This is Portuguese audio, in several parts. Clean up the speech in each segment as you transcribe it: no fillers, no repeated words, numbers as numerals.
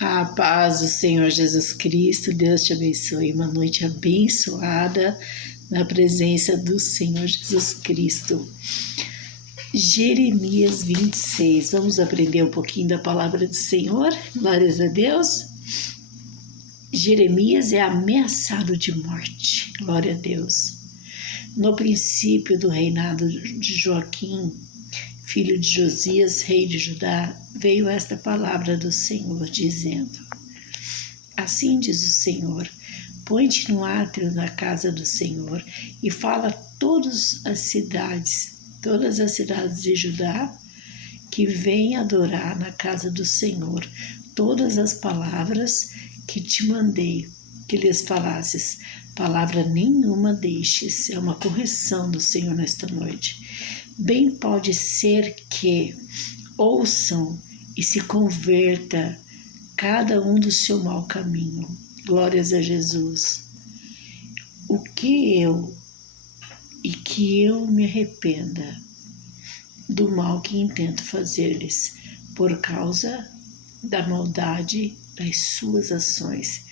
A paz do Senhor Jesus Cristo, Deus te abençoe. Uma noite abençoada na presença do Senhor Jesus Cristo. Jeremias 26. Vamos aprender um pouquinho da palavra do Senhor. Glórias a Deus. Jeremias é ameaçado de morte. Glória a Deus. No princípio do reinado de Joaquim, filho de Josias, rei de Judá, veio esta palavra do Senhor, dizendo: Assim diz o Senhor, põe-te no átrio da casa do Senhor e fala a todas as cidades de Judá, que venham adorar na casa do Senhor todas as palavras que te mandei, que lhes falasses. Palavra nenhuma deixes. É uma correção do Senhor nesta noite. Bem pode ser que ouçam e se converta cada um do seu mau caminho. Glórias a Jesus. O que eu me arrependa do mal que intento fazer-lhes por causa da maldade das suas ações.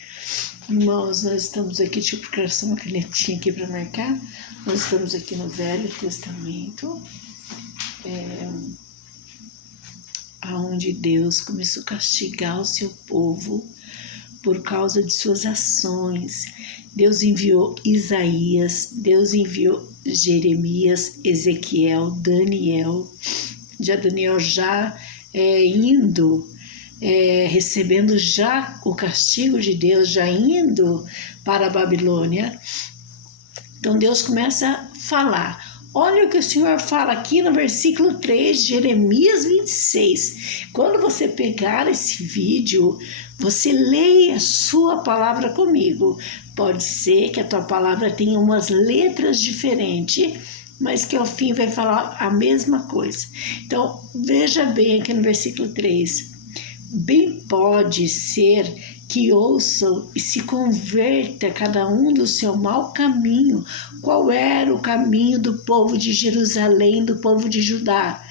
Irmãos, nós estamos aqui, deixa eu procurar só uma canetinha aqui para marcar. Nós estamos aqui no Velho Testamento, onde Deus começou a castigar o seu povo por causa de suas ações. Deus enviou Isaías, Deus enviou Jeremias, Ezequiel, Daniel. Daniel já indo, recebendo já o castigo de Deus, já indo para a Babilônia. Então Deus começa a falar. Olha o que o Senhor fala aqui no versículo 3, Jeremias 26. Quando você pegar esse vídeo, você leia a sua palavra comigo. Pode ser que a tua palavra tenha umas letras diferentes, mas que ao fim vai falar a mesma coisa. Então, veja bem aqui no versículo 3. Bem pode ser que ouçam e se converta cada um do seu mau caminho. Qual era o caminho do povo de Jerusalém, do povo de Judá?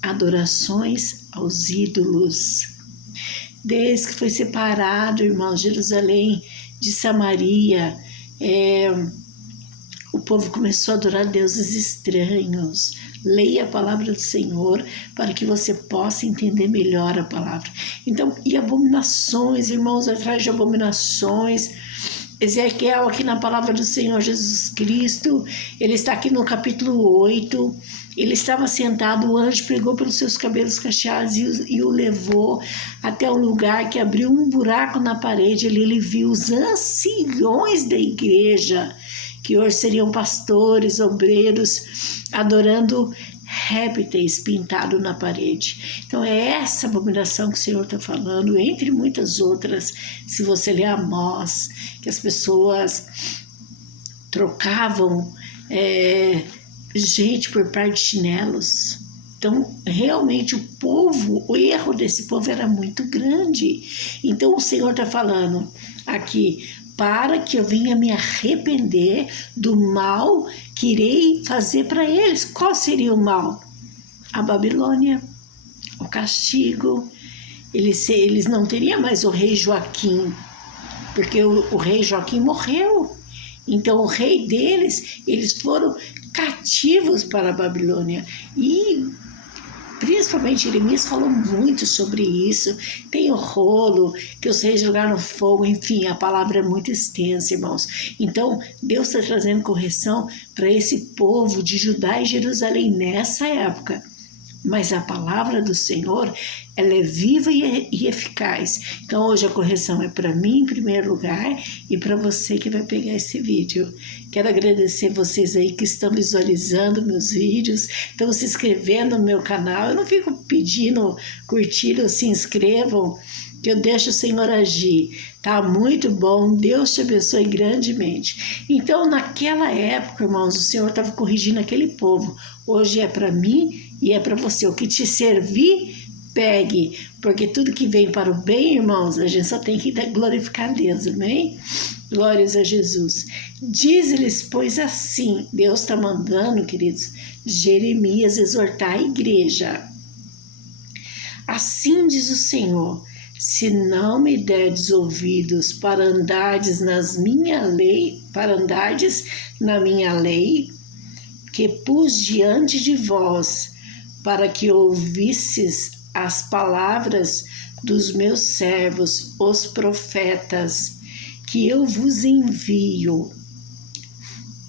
Adorações aos ídolos. Desde que foi separado, irmãos, Jerusalém de Samaria, o povo começou a adorar deuses estranhos. Leia a palavra do Senhor para que você possa entender melhor a palavra. Então, e abominações, irmãos, atrás de abominações. Ezequiel, aqui na palavra do Senhor Jesus Cristo, ele está aqui no capítulo 8. Ele estava sentado, o anjo pegou pelos seus cabelos cacheados e o levou até um lugar que abriu um buraco na parede. Ele viu os anciões da igreja, que hoje seriam pastores, obreiros, adorando répteis pintados na parede. Então é essa abominação que o Senhor está falando, entre muitas outras. Se você ler Amós, que as pessoas trocavam gente por par de chinelos. Então, realmente, o erro desse povo era muito grande. Então, o Senhor está falando aqui, para que eu venha me arrepender do mal que irei fazer para eles. Qual seria o mal? A Babilônia, o castigo. Eles não teriam mais o rei Joaquim, porque o rei Joaquim morreu. Então, o rei deles, eles foram cativos para a Babilônia. E principalmente Jeremias falou muito sobre isso. Tem o rolo que os reis jogaram fogo, enfim, a palavra é muito extensa, irmãos. Então, Deus está trazendo correção para esse povo de Judá e Jerusalém nessa época. Mas a palavra do Senhor, ela é viva e eficaz. Então, hoje a correção é para mim, em primeiro lugar, e para você que vai pegar esse vídeo. Quero agradecer vocês aí que estão visualizando meus vídeos, estão se inscrevendo no meu canal. Eu não fico pedindo curtir ou se inscrevam, que eu deixo o Senhor agir. Tá muito bom, Deus te abençoe grandemente. Então, naquela época, irmãos, o Senhor estava corrigindo aquele povo. Hoje é para mim e é para você. O que te servir, pegue. Porque tudo que vem para o bem, irmãos, a gente só tem que glorificar a Deus, amém? Glórias a Jesus. Diz-lhes, pois assim, Deus está mandando, queridos, Jeremias exortar a igreja. Assim diz o Senhor, se não me derdes ouvidos para andardes na minha lei, que pus diante de vós, para que ouvisses as palavras dos meus servos, os profetas, que eu vos envio,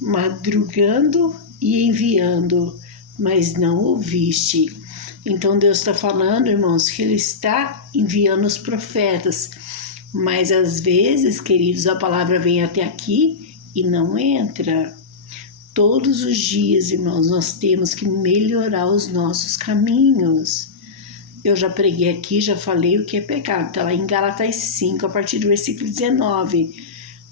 madrugando e enviando, mas não ouviste. Então Deus está falando, irmãos, que Ele está enviando os profetas, mas às vezes, queridos, a palavra vem até aqui e não entra. Todos os dias, irmãos, nós temos que melhorar os nossos caminhos. Eu já preguei aqui, já falei o que é pecado. Está lá em Gálatas 5, a partir do versículo 19.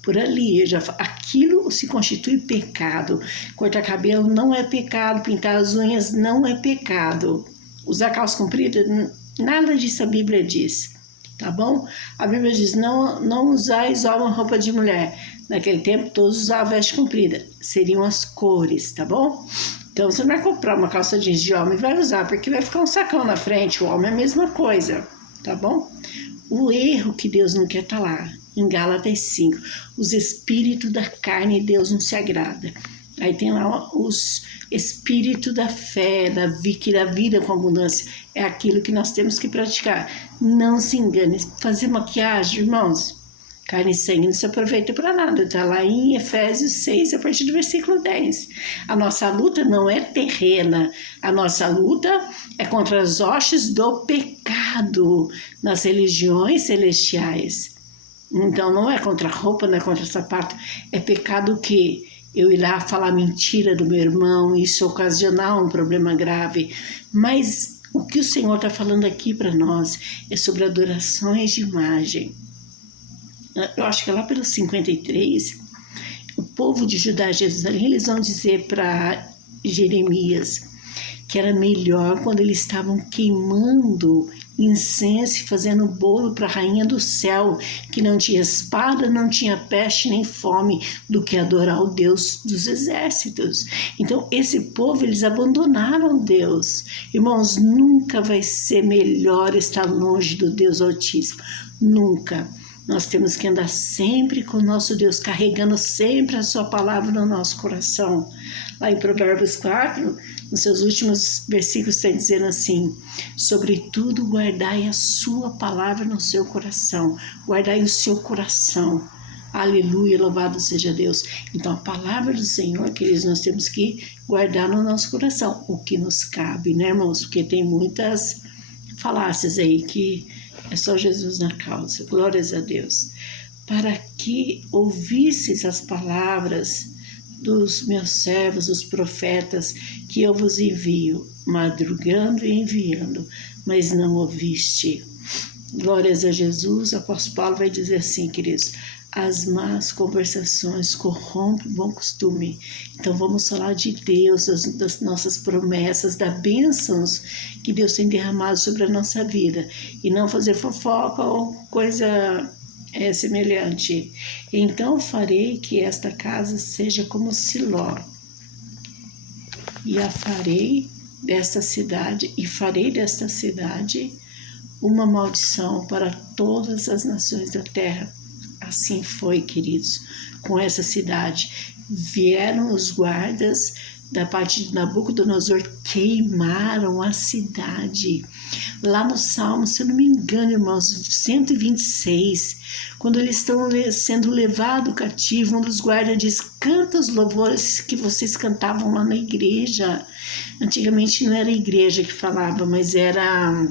Por ali, aquilo se constitui pecado. Cortar cabelo não é pecado, pintar as unhas não é pecado. Usar calça comprida, nada disso a Bíblia diz, tá bom? A Bíblia diz, não usais uma roupa de mulher. Naquele tempo, todos usavam veste comprida. Seriam as cores, tá bom? Então, você não vai comprar uma calça jeans de homem e vai usar, porque vai ficar um sacão na frente. O homem é a mesma coisa, tá bom? O erro que Deus não quer tá lá, em Gálatas 5. Os espíritos da carne, Deus não se agrada. Aí tem lá os espíritos da fé, da vida com abundância. É aquilo que nós temos que praticar. Não se engane. Fazer maquiagem, irmãos, carne e sangue não se aproveita para nada. Está lá em Efésios 6, a partir do versículo 10. A nossa luta não é terrena. A nossa luta é contra as hostes do pecado nas religiões celestiais. Então não é contra roupa, não é contra sapato. É pecado que eu ir lá falar mentira do meu irmão, isso ocasionar um problema grave. Mas o que o Senhor está falando aqui para nós é sobre adorações de imagem. Eu acho que lá pelos 53, o povo de Judá e Jerusalém, eles vão dizer para Jeremias que era melhor quando eles estavam queimando incenso e fazendo bolo para a rainha do céu, que não tinha espada, não tinha peste nem fome, do que adorar o Deus dos exércitos. Então, esse povo, eles abandonaram Deus. Irmãos, nunca vai ser melhor estar longe do Deus Altíssimo. Nunca. Nós temos que andar sempre com o nosso Deus, carregando sempre a sua palavra no nosso coração. Lá em Provérbios 4, nos seus últimos versículos, está dizendo assim: sobretudo guardai a sua palavra no seu coração, guardai o seu coração. Aleluia, louvado seja Deus. Então, a palavra do Senhor, queridos, nós temos que guardar no nosso coração, o que nos cabe, né, irmãos? Porque tem muitas falácias aí que é só Jesus na causa. Glórias a Deus. Para que ouvisseis as palavras dos meus servos, os profetas, que eu vos envio, madrugando e enviando, mas não ouviste. Glórias a Jesus. O apóstolo Paulo vai dizer assim, queridos: as más conversações corrompem o bom costume. Então vamos falar de Deus, das nossas promessas, das bênçãos que Deus tem derramado sobre a nossa vida, e não fazer fofoca ou coisa semelhante. Então farei que esta casa seja como Siló, e farei desta cidade uma maldição para todas as nações da terra. Assim foi, queridos, com essa cidade. Vieram os guardas da parte de Nabucodonosor, queimaram a cidade. Lá no Salmo, se eu não me engano, irmãos, 126, quando eles estão sendo levados cativo, um dos guardas diz: canta os louvores que vocês cantavam lá na igreja. Antigamente não era a igreja que falava, mas era...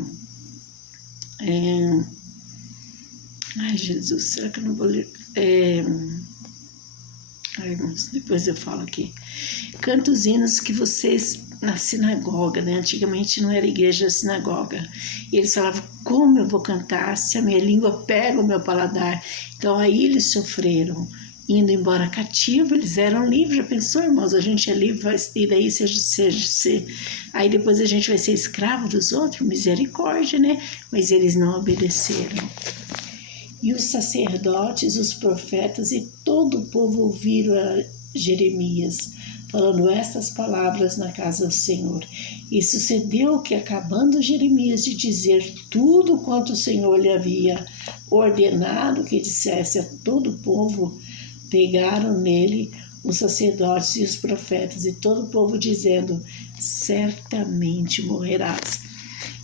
Ai, Jesus, será que eu não vou ler? Ai, irmãos, depois eu falo aqui. Canta os hinos que vocês... na sinagoga, né? Antigamente não era igreja, era sinagoga. E eles falavam: como eu vou cantar se a minha língua pega o meu paladar? Então aí eles sofreram. Indo embora cativo, eles eram livres. Já pensou, irmãos? A gente é livre, e daí aí depois a gente vai ser escravo dos outros? Misericórdia, né? Mas eles não obedeceram. E os sacerdotes, os profetas e todo o povo ouviram a Jeremias falando estas palavras na casa do Senhor. E sucedeu que, acabando Jeremias de dizer tudo quanto o Senhor lhe havia ordenado que dissesse a todo o povo, pegaram nele os sacerdotes e os profetas e todo o povo, dizendo: certamente morrerás.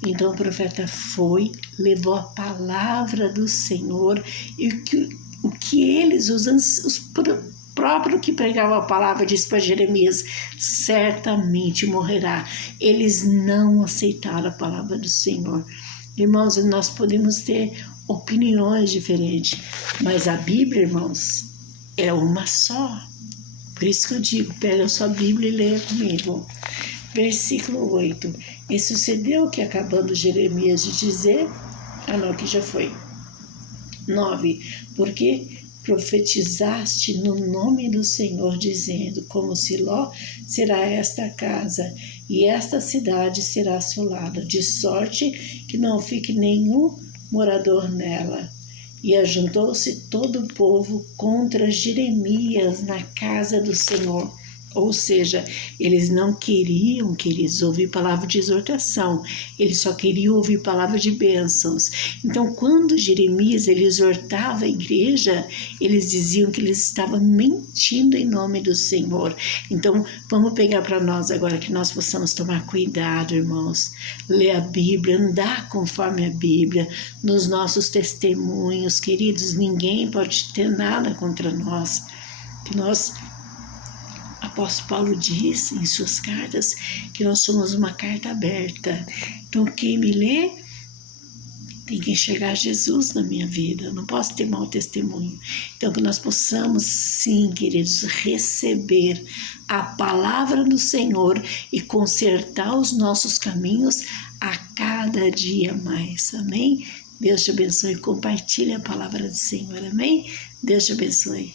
Então o profeta foi, levou a palavra do Senhor, e o que eles, os próprios que pregavam a palavra, disse para Jeremias: certamente morrerá. Eles não aceitaram a palavra do Senhor. Irmãos, nós podemos ter opiniões diferentes, mas a Bíblia, irmãos, é uma só. Por isso que eu digo, pega a sua Bíblia e leia comigo. Versículo 8. E sucedeu que, acabando Jeremias de dizer... que já foi. 9. Porque profetizaste no nome do Senhor, dizendo: como Siló será esta casa, e esta cidade será assolada, de sorte que não fique nenhum morador nela. E ajuntou-se todo o povo contra Jeremias na casa do Senhor. Ou seja, eles não queriam, queridos, ouvir palavra de exortação, eles só queriam ouvir palavra de bênçãos. Então, quando Jeremias ele exortava a igreja, eles diziam que eles estavam mentindo em nome do Senhor. Então, vamos pegar para nós agora, que nós possamos tomar cuidado, irmãos, ler a Bíblia, andar conforme a Bíblia, nos nossos testemunhos, queridos. Ninguém pode ter nada contra nós, que nós... Apóstolo Paulo diz em suas cartas que nós somos uma carta aberta. Então, quem me lê tem que enxergar Jesus na minha vida. Eu não posso ter mau testemunho. Então, que nós possamos, sim, queridos, receber a palavra do Senhor e consertar os nossos caminhos a cada dia mais. Amém? Deus te abençoe. Compartilhe a palavra do Senhor. Amém? Deus te abençoe.